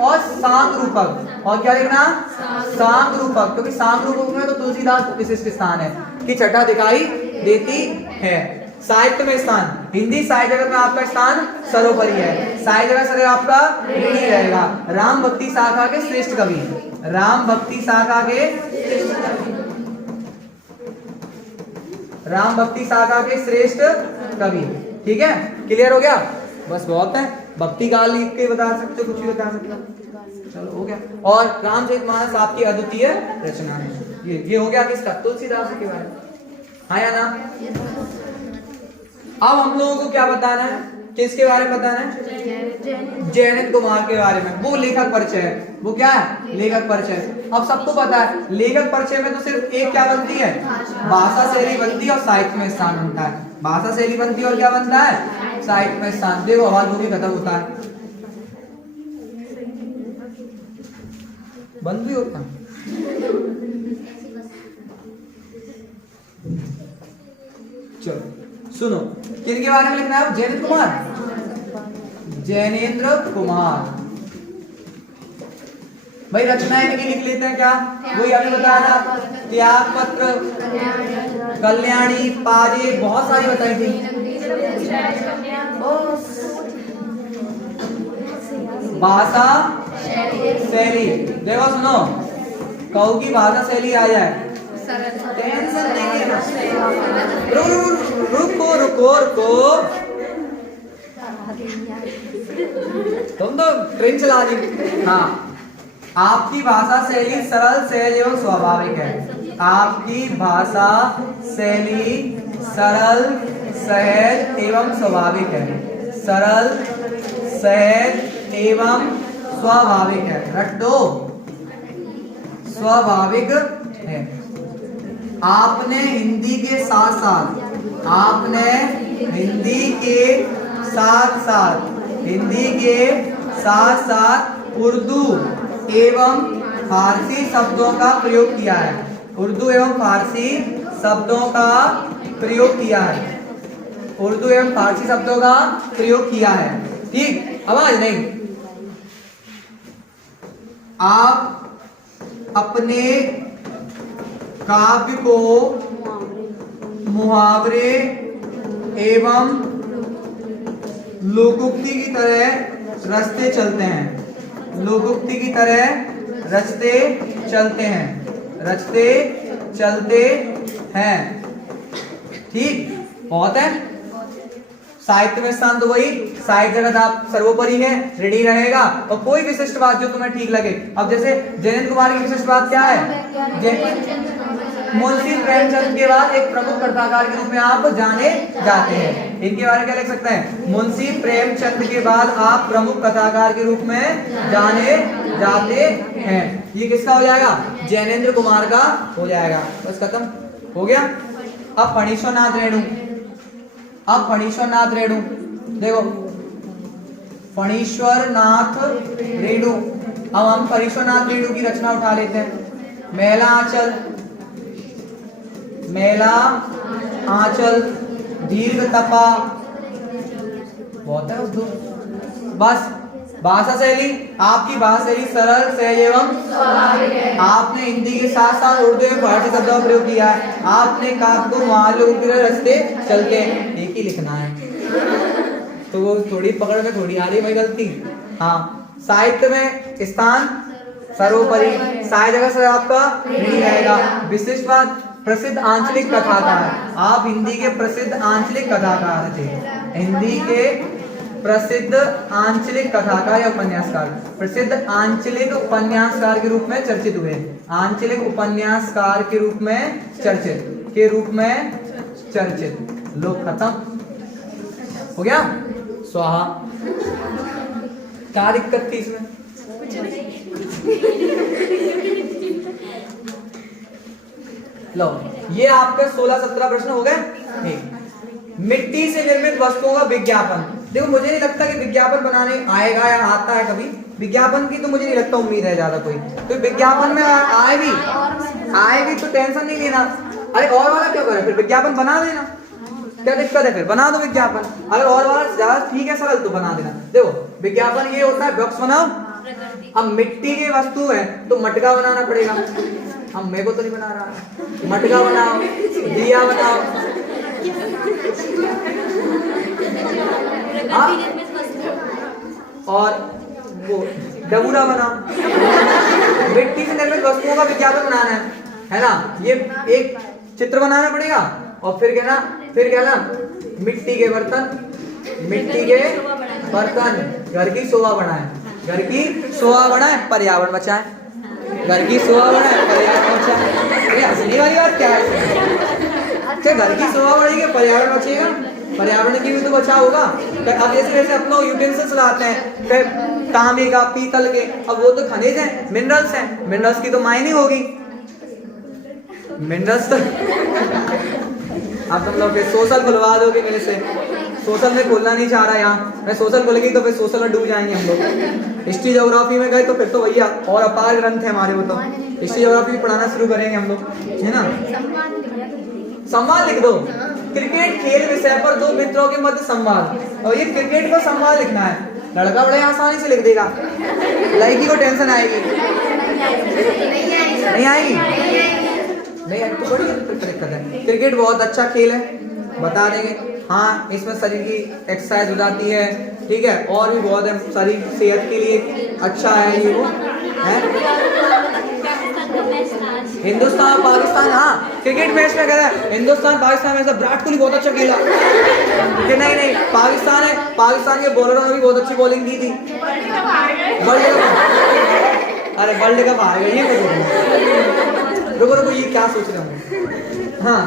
और सांग रूपक। और क्या लिखना? सांग रूपक, क्योंकि सांग रूपक में तो तुलसीदास विशिष्ट स्थान है कि छटा दिखाई देती है। साहित्य में स्थान, हिंदी साहित्य जगत में आपका स्थान सर्वोपरि है। साहित्य जगत सदैव आपका ऋणी रहेगा। राम भक्ति शाखा के श्रेष्ठ कवि, राम भक्ति शाखा के, राम भक्ति शाखा के श्रेष्ठ कवि। ठीक है, क्लियर हो गया? बस बहुत है, भक्ति काल लिख के बता सकते हो, कुछ भी बता सकते हो। चलो हो गया। और रामचरितमानस आपकी अद्वितीय रचना है। ये हो गया किसका? तुलसीदास के बारे में, हाँ या ना? अब हम लोगों को क्या बताना है? किसके बारे में बताना है? जयनेन्द्र कुमार के बारे में। वो लेखक परिचय है। वो क्या है? लेखक परिचय। अब सबको पता है लेखक परिचय में तो सिर्फ एक क्या बनती है? भाषा शैली बनती है और साहित्य में स्थान बनता है। भाषा शैली बनती है और क्या बनता है? साहित्य में स्थान। देखो आवाज भी खत्म होता है, बंद भी होता है। चलो सुनो, किनके बारे में लिखना है? जयनेन्द्र कुमार, जयनेन्द्र कुमार। भाई रचनाएं इनकी लिख लेते हैं क्या? वही अभी बताया था, त्याग पत्र, कल्याणी, पाजे, बहुत सारी बताई थी। भाषा शैली, देखो सुनो, कहू की भाषा शैली आ जाए, टेंशन नहीं है। रुको रुको रुको, तुम तो ट्रेन चला दी। हाँ, आपकी भाषा शैली सरल, सहज एवं स्वाभाविक है। आपकी भाषा शैली सरल, सहज एवं स्वाभाविक है। सरल, सहज एवं स्वाभाविक है। रट दो, स्वाभाविक है। आपने हिंदी के साथ साथ, आपने हिंदी के साथ साथ, हिंदी के साथ साथ उर्दू एवं फारसी शब्दों का प्रयोग किया है। उर्दू एवं फारसी शब्दों का प्रयोग किया है। उर्दू एवं फारसी शब्दों का प्रयोग किया है। ठीक, आवाज नहीं। आप अपने काव्य को मुहावरे एवं लोकोक्ति की तरह रचते चलते हैं। लोकोक्ति की तरह रचते चलते हैं, रचते चलते हैं। ठीक, बहुत है। साहित्य में स्थान तो वही, साहित्य जगत आप सर्वोपरि है, ऋणी रहेगा। और कोई विशिष्ट बात जो तुम्हें ठीक लगे। अब जैसे जयनेन्द्र कुमार की विशिष्ट बात क्या है? मुंशी प्रेमचंद के बाद एक प्रमुख कथाकार के रूप में आप जाने जाते हैं। इनके बारे में क्या लिख सकते हैं? मुंशी प्रेमचंद के बाद आप प्रमुख कथाकार के रूप में जाने जाते हैं। ये किसका हो जाएगा? जयनेन्द्र कुमार का हो जाएगा। बस खत्म हो गया। अब फणीश्वरनाथ रेणु, अब फणीश्वरनाथ रेणु देखो, फणीश्वरनाथ रेणु। अब हम फणीश्वरनाथ रेणु की रचना उठा लेते हैं। मेला आंचल, मेला आंचल, दीर्घ तपा, बहुत है उस दो। बस भाषा शैली, आपकी भाषा शैली सरल, सहज एवं स्वाभाविक है। आपने हिंदी के साथ साथ उर्दू एवं फारसी शब्दों का प्रयोग किया है। आपने काव्य को मुहावरे के रस्ते चलते हैं, एक ही लिखना है। तो वो थोड़ी पकड़ में थोड़ी आ रही भाई गलती। हाँ, साहित्य में स्थान सर्वोपरि, साहित्य जगत से आपका नहीं रहेगा। विशिष्ट बात, प्रसिद्ध आंचलिक कथाकार, आप हिंदी के प्रसिद्ध आंचलिक कथाकार थे। हिंदी के प्रसिद्ध आंचलिक कथाकार या उपन्यासकार, प्रसिद्ध आंचलिक उपन्यासकार के रूप में चर्चित हुए। आंचलिक उपन्यासकार के रूप में चर्चित, के रूप में चर्चित। लोग खत्म हो गया। स्वाहा। क्या दिक्कत थी इसमें? लो, ये आपके 16-17 प्रश्न हो गए। मिट्टी से निर्मित वस्तुओं का विज्ञापन। देखो मुझे नहीं लगता कि विज्ञापन बनाने आएगा या आता है कभी। विज्ञापन की तो मुझे नहीं लगता उम्मीद है ज्यादा कोई। तो विज्ञापन में आएगी तो टेंशन नहीं लेना। अरे और वाला क्यों करे, फिर विज्ञापन बना देना, क्या दिक्कत है? फिर बना दो विज्ञापन। अगर और वाला ज्यादा ठीक है सरल तो बना देना। देखो विज्ञापन ये होता है, बॉक्स बनाओ, अब मिट्टी की वस्तु है तो मटका बनाना पड़ेगा। अब मेरे को तो नहीं बना रहा, मटका बनाओ, दिया बनाओ। और वो डबूरा बनाओ। मिट्टी से निर्मित वस्तुओं का विज्ञापन बनाना है ना। ये एक चित्र बनाना पड़ेगा और फिर क्या ना मिट्टी के बर्तन घर की शोभा बढ़ाएं, घर की शोभा बढ़ाएं, पर्यावरण बचाएं। घर की शोभा बढ़ाएं, पर्यावरण बचाएं। ये हंसने वाली बात क्या है? क्या घर की शोभा बढ़ेगी, पर्यावरण बचेगा? पर्यावरण की भी तो बचाव होगा। अब जैसे अपना यूटेंसिल्स लाते हैं तांबे का, पीतल के, अब वो तो खनिज हैं, मिनरल्स हैं, मिनरल्स की तो माइनिंग होगी। मिनरल्स तो अब तुम लोग सोशल खुलवा दोगे मेरे से। सोशल में खोलना नहीं चाह रहा यहाँ, मैं सोशल खोलेगी तो फिर सोशल में डूब जाएंगे हम लोग। हिस्ट्री ज्योग्राफी में गए तो फिर तो भैया और अपार ग्रंथ है हमारे। वो तो हिस्ट्री ज्योग्राफी पढ़ाना शुरू करेंगे हम लोग, है ना। संवाद लिख दो। क्रिकेट खेल विषय पर दो मित्रों के मध्य संवाद, और ये क्रिकेट पर संवाद लिखना है। लड़का बड़े आसानी से लिख देगा, लड़की को टेंशन आएगी। नहीं आएगी? नहीं तो बड़ी दिक्कत है। क्रिकेट बहुत अच्छा खेल है, बता देंगे। हाँ, इसमें शरीर की एक्सरसाइज हो जाती है, ठीक है, और भी बहुत है, शरीर सेहत के लिए अच्छा है ये वो है। हिंदुस्तान पाकिस्तान, हाँ क्रिकेट मैच में कह रहा है हिंदुस्तान पाकिस्तान में विराट कोहली बहुत अच्छा खेला कि नहीं पाकिस्तान है, पाकिस्तान के बॉलरों ने भी बहुत अच्छी बॉलिंग की थी। वर्ल्ड कप, अरे वर्ल्ड कप आ गया। ये रुको ये क्या सोच रहे हो? हाँ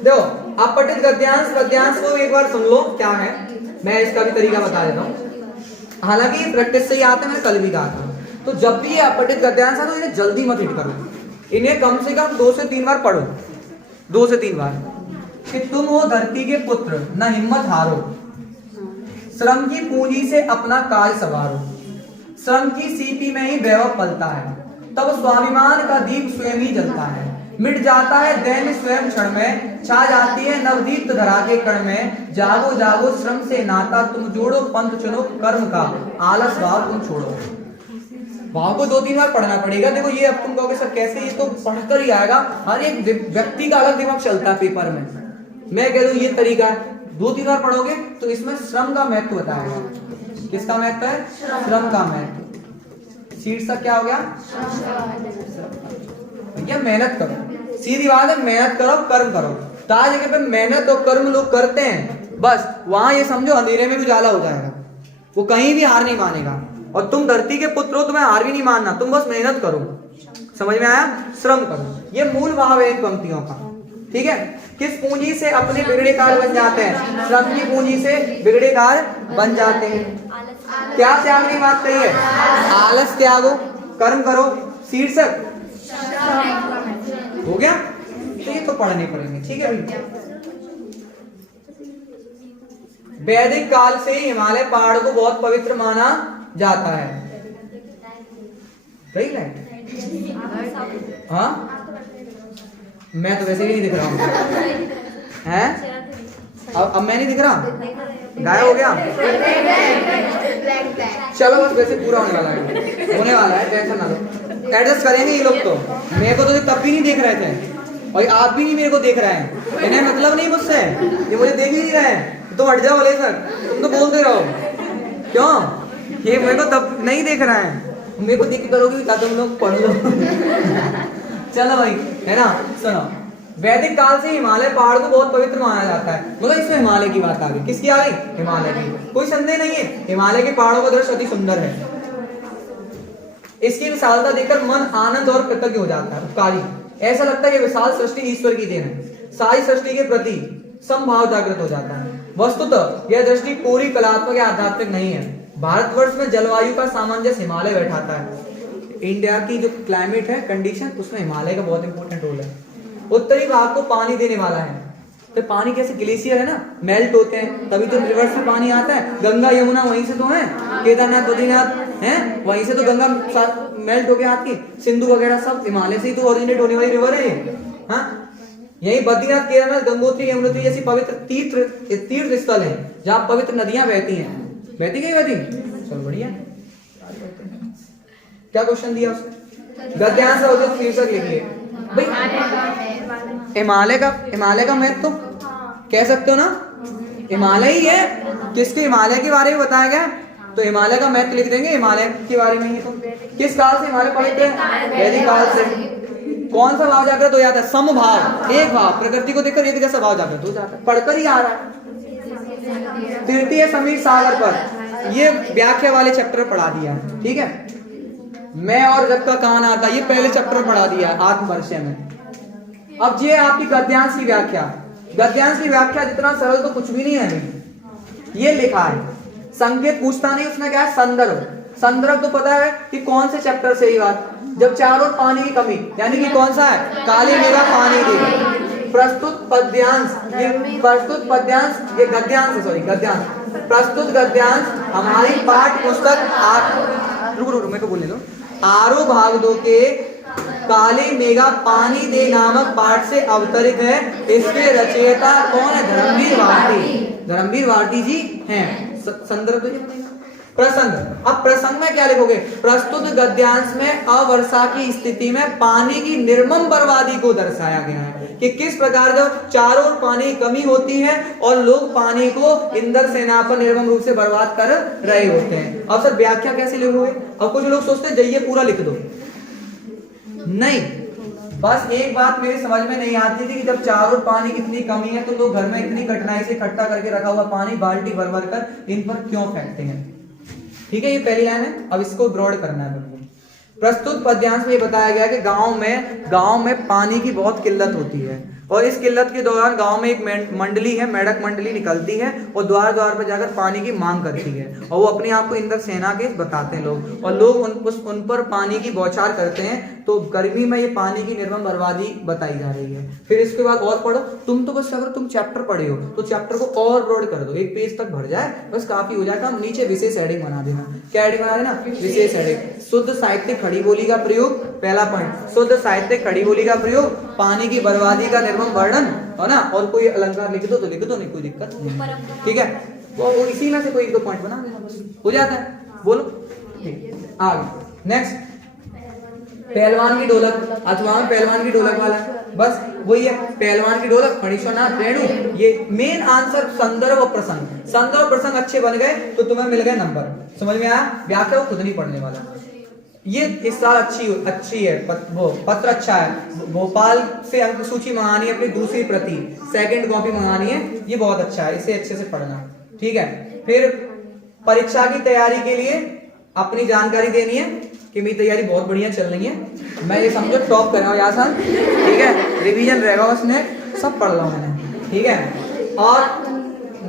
देखो, अपठित गद्यांश को एक बार सुन लो क्या है। मैं इसका भी तरीका बता देता हूँ, हालांकि प्रैक्टिस से ही आता है, मैंने कल भी कहा था। तो जब भी ये अपठित गद्यांश है तो इन्हें जल्दी मत हिट करो, इन्हें कम से कम 2 से 3 बार पढ़ो, 2 से 3 बार। कि तुम हो धरती के पुत्र, न हिम्मत हारो, श्रम की पूंजी से अपना काज सवारो, श्रम की सीपी में ही वैभव पलता है, तब स्वाभिमान का दीप स्वयं ही जलता है, मिट जाता है दैन्य स्वयं क्षण में, छा जाती है नवदीप्त धरा के कण में, जागो जागो श्रम से नाता तुम जोड़ो, पंथ चुनो कर्म का, आलस भाव तुम छोड़ो। भाव को 2-3 बार पढ़ना पड़ेगा। देखो ये अब तुम कहोगे सर कैसे, ये तो पढ़कर ही आएगा। हर एक व्यक्ति का अलग दिमाग चलता है पेपर में। मैं कह दूं ये तरीका है, 2-3 बार पढ़ोगे तो इसमें श्रम का महत्व बताएगा। किसका महत्व है? श्रम का महत्व। शीर्षक क्या हो गया? भैया मेहनत करो, सीधी बात है, मेहनत करो, कर्म करो। तो आज जगह पे मेहनत और कर्म लोग करते हैं, बस वहां ये समझो अंधेरे में भी उजाला हो जाएगा, वो कहीं भी हार नहीं मानेगा। और तुम धरती के पुत्र हो, तुम्हें हार भी नहीं मानना, तुम बस मेहनत करो। समझ में आया? श्रम करो, ये मूल भाव है इन पंक्तियों का, ठीक है। किस पूंजी से अपने बिगड़े कार्य बन जाते हैं? श्रम की पूंजी से बिगड़े कार्य बन जाते हैं। क्या त्यागने की बात कही है? आलस त्यागो, कर्म करो। शीर्षक हो गया, तो ये तो पढ़ने पड़ेंगे, ठीक है भैया। वैदिक काल से हिमालय पहाड़ को बहुत पवित्र माना जाता है। सही है? हाँ, मैं तो वैसे भी नहीं दिख रहा हूँ, हैं? अब मैं नहीं दिख रहा, गायब हो गया। चलो बस वैसे पूरा होने वाला है, टेंशन ना लो, एडजस्ट करेंगे ये लोग। तो मेरे को तो तब भी नहीं देख रहे थे और आप भी नहीं मेरे को देख रहे हैं, इन्हें मतलब नहीं मुझसे, ये मुझे देख ही नहीं रहे हैं। तुम हट जाओ बोले सर, तुम तो बोलते रहो, क्यों? ये मेरे को तब नहीं देख रहा है, मेरे को देख करोगे क्या तुम लोग? पढ़ लो। चलो भाई, है ना। सुनो, वैदिक काल से हिमालय पहाड़ को बहुत पवित्र माना जाता है। मतलब इसमें हिमालय की बात आ गई। किसकी आ गई? हिमालय की। कोई संदेह नहीं है, हिमालय के पहाड़ों का दृश्य अति सुंदर है। इसकी विशालता देखकर मन आनंद और कृतज्ञ हो जाता है, उपकारी। ऐसा लगता है कि विशाल सृष्टि ईश्वर की देन है। सारी सृष्टि के प्रति समभाव जागृत हो जाता है। वस्तुतः यह दृष्टि पूरी कलात्मक या आध्यात्मिक नहीं है। भारतवर्ष में जलवायु का सामंजस्य हिमालय बैठाता है। इंडिया की जो क्लाइमेट है, कंडीशन, उसमें हिमालय का बहुत इंपॉर्टेंट रोल है। उत्तरी भाग को पानी देने वाला है। तो पानी कैसे, ग्लेशियर है ना, मेल्ट होते हैं, तभी तो रिवर्स में पानी आता है। गंगा यमुना वहीं से तो है, केदारनाथ बद्रीनाथ है, वहीं से तो गंगा मेल्ट होके आती है। सिंधु वगैरह सब हिमालय से ही तो ओरिजिनेट होने वाली रिवर है ये। हाँ, यही बद्रीनाथ, केदारनाथ, गंगोत्री, यमुनोत्री जैसी पवित्र तीर्थ स्थल है जहाँ पवित्र नदियां बहती हैं। बहती गई बहती, चलो बढ़िया। क्या क्वेश्चन दिया उसने? गद्यांश और उद्धव शीर्षक लिखिए भाई। हिमालय का महत्व तो कह सकते हो ना, हिमालय ही है। किसके हिमालय के बारे में बताया गया, तो हिमालय का महत्व लिख देंगे हिमालय के बारे में ही। तो किस काल से हिमालय पवित्र है? वैदिक काल से। कौन सा भाव जागृत हो जाता है? समभाव, एक भाव, प्रकृति को देखकर एक जैसा भाव जागृत हो जाता है। पढ़कर ही आ रहा है। तृतीय समीर सागर पर, ये व्याख्या वाले चैप्टर पढ़ा दिया है, ठीक है। मैं और जब का कान आता, ये पहले चैप्टर पढ़ा दिया है आत्मपरिचय में। अब ये आपकी गद्यांश की व्याख्या। गद्यांश की व्याख्या जितना सरल तो कुछ भी नहीं है। ये लिखा है, संकेत पूछता नहीं, उसमें क्या है? संदर्भ। संदर्भ तो पता है कि कौन से चैप्टर से ही बात, जब चारों ओर पानी की कमी, यानी कि कौन सा है? काली मेघा पानी दी। प्रस्तुत पद्यांश, ये प्रस्तुत पद्यांश, ये गद्यांश है, सॉरी गद्यांश। प्रस्तुत गद्यांश हमारी पाठ्य पुस्तक रुको मेरे को बोलने दो, आरो भाग 2 के काली मेघा पानी दे नामक पाठ से अवतरित है। इसके रचयिता कौन है? धर्मवीर भारती। धर्मवीर भारती जी हैं। संदर्भ तो प्रसंग। अब प्रसंग में क्या लिखोगे? प्रस्तुत गद्यांश में अवर्षा की स्थिति में पानी की निर्मम बर्बादी को दर्शाया गया है कि किस प्रकार जब चारों ओर पानी की कमी होती है और लोग पानी को इंद्र सेना पर निर्मम रूप से बर्बाद कर रहे होते हैं। अब सर व्याख्या कैसे लिखोगे? अब कुछ लोग सोचते हैं जाइए पूरा लिख दो, नहीं, बस एक बात मेरी समझ में नहीं आती थी कि जब चारों ओर पानी की इतनी कमी है तो लोग घर में इतनी कठिनाई से इकट्ठा करके रखा हुआ पानी बाल्टी भर भर कर इन पर क्यों फेंकते हैं। ठीक है, ये पहली लाइन है। अब इसको ब्रॉड करना है तुमको। प्रस्तुत पद्यांश में ये बताया गया कि गांव में पानी की बहुत किल्लत होती है और इस किल्लत के दौरान गांव में एक मंडली है, मेढक मंडली निकलती है और द्वार द्वार पर जाकर पानी की मांग करती है और वो अपने आप को इंद्र सेना के बताते हैं लोग, और लोग उन पर पानी की बौछार करते हैं। तो गर्मी में ये पानी की निर्मम बर्बादी बताई जा रही है। फिर इसके बाद और पढ़ो, तुम तो बस अगर तुम चैप्टर पढ़े हो तो चैप्टर को और ब्रॉड कर दो, एक पेज तक भर जाए बस काफी हो जाएगा। हम नीचे विशेष हेडिंग बना देना। क्या हेडिंग बना देना? विशेष हेडिंग। शुद्ध साहित्यिक खड़ी बोली का प्रयोग, पहला पॉइंट। शुद्ध साहित्यिक खड़ी बोली का प्रयोग, पानी की बर्बादी का निर्मम वर्णन, है ना। और कोई अलंकार लिख दो तो लिख दो, नहीं कोई दिक्कत नहीं, ठीक है। वो इसी में से कोई एक दो पॉइंट बना देना, बस हो जाता है। बोलो ठीक, आगे नेक्स्ट। पहलवान की ढोलक, अथवा पहलवान की ढोलक वाला, बस वही है। पहलवान की ढोलक, फणीश्वरनाथ रेणु, ये मेन आंसर। संदर्भ और प्रसंग, संदर्भ प्रसंग अच्छे बन गए तो तुम्हें मिल गए नंबर। समझ में आया? व्याख्या वो खुद नहीं पढ़ने वाला। ये इस साल अच्छी है, वो पत्र अच्छा है। भोपाल से अंक सूची मंगानी है, अपनी दूसरी प्रति, सेकंड कॉपी मंगानी है। ये बहुत अच्छा है, इसे अच्छे से पढ़ना, ठीक है। फिर परीक्षा की तैयारी के लिए अपनी जानकारी देनी है कि मेरी तैयारी बहुत बढ़िया चल रही है, मैं ये समझो टॉप कर रहा हूँ यहाँ साल, ठीक है। रिवीजन रहेगा उसमें, सब पढ़ रहा हूँ मैंने, ठीक है। और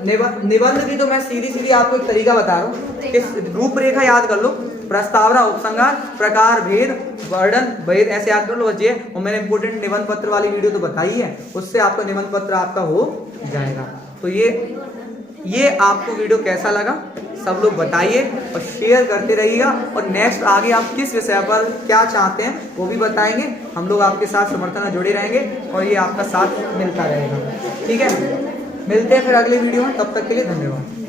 निबंध की तो मैं सीधी आपको एक तरीका बता रहा हूँ कि रूपरेखा याद कर लो, प्रस्तावना, उपसंहार, प्रकार, भेद, वर्णन, भेद, ऐसे याद कर लो बच्चे। और मैंने इंपोर्टेंट निबंध पत्र वाली वीडियो तो बताई है, उससे आपका निबंध पत्र आपका हो जाएगा। तो ये आपको वीडियो कैसा लगा सब लोग बताइए और शेयर करते रहिएगा। और नेक्स्ट आगे आप किस विषय पर क्या चाहते हैं वो भी बताएंगे, हम लोग आपके साथ समर्थन में जुड़े रहेंगे और ये आपका साथ मिलता रहेगा, ठीक है। मिलते हैं फिर अगले वीडियो में, तब तक के लिए धन्यवाद।